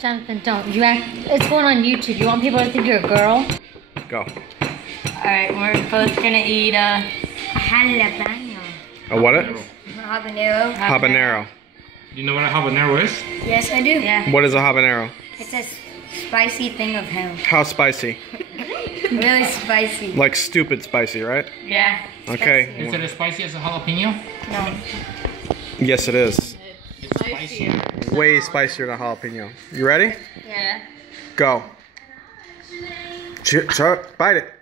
Jonathan, don't. It's going on YouTube. You want people to think you're a girl? Go. Alright, we're both gonna eat a jalapeno. A what? Habanero. Habanero. You know what a habanero is? Yes, I do. Yeah. What is a habanero? It's a spicy thing of hell. How spicy? Really spicy. Like stupid spicy, right? Yeah. Okay. Is it as spicy as a jalapeno? No. Yes, it is. It's spicier. Way spicier than jalapeno. You ready? Yeah. Go. Bite it.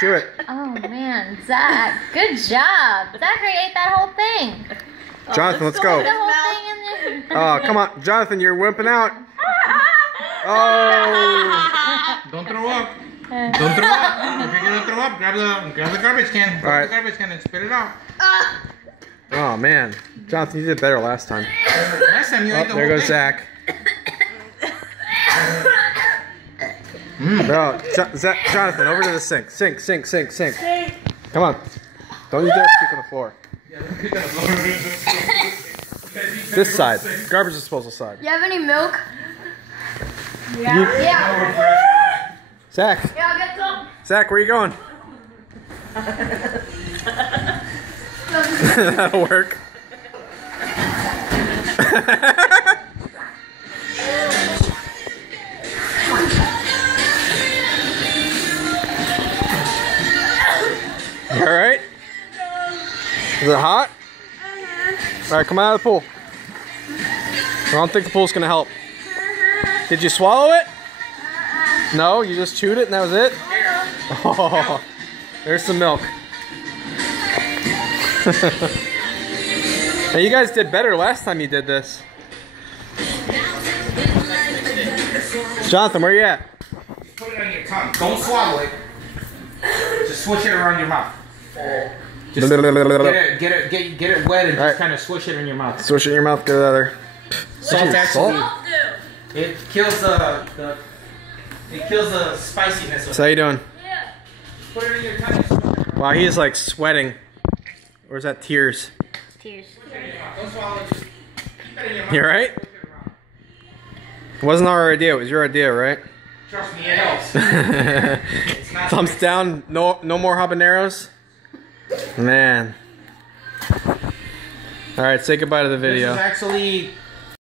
Chew it. Oh man, Zach, good job. Zachary ate that whole thing. Jonathan, let's go. The whole thing in there. Oh, come on. Jonathan, you're wimping out. Oh. Don't throw up. Don't throw up. If you're gonna throw up, grab the garbage can. Grab Alright. the garbage can and spit it out. Oh, man. Jonathan, you did better last time. Last time you ate the There whole goes thing. Zach. Bro, Jonathan, over to the sink. Sink. Come on. Don't you dare puke on the floor. This side. Garbage disposal side. You have any milk? Yeah. Yeah. Zach. Yeah, I'll get some. Zach, where are you going? That'll work. You alright? Is it hot? Alright, come out of the pool. I don't think the pool's gonna help. Did you swallow it? No, you just chewed it and that was it? Oh, there's some milk. Now you guys did better last time you did this. Jonathan, where you at? Put it on your tongue. Don't swallow it. Just swish it around your mouth. Just get it wet and just kind of swish it in your mouth. Swish it in your mouth, get it out there. Salt Salt? actually, it kills the spiciness of So how you doing? it. Put it in your tongue. Wow, he is like sweating. Or is that tears? Tears. Don't swallow it. Just keep it in your mouth. You alright? It wasn't our idea, it was your idea, right? Trust me, it helps. It's not Thumbs down, no more habaneros? Man. Alright, say goodbye to the This video. is actually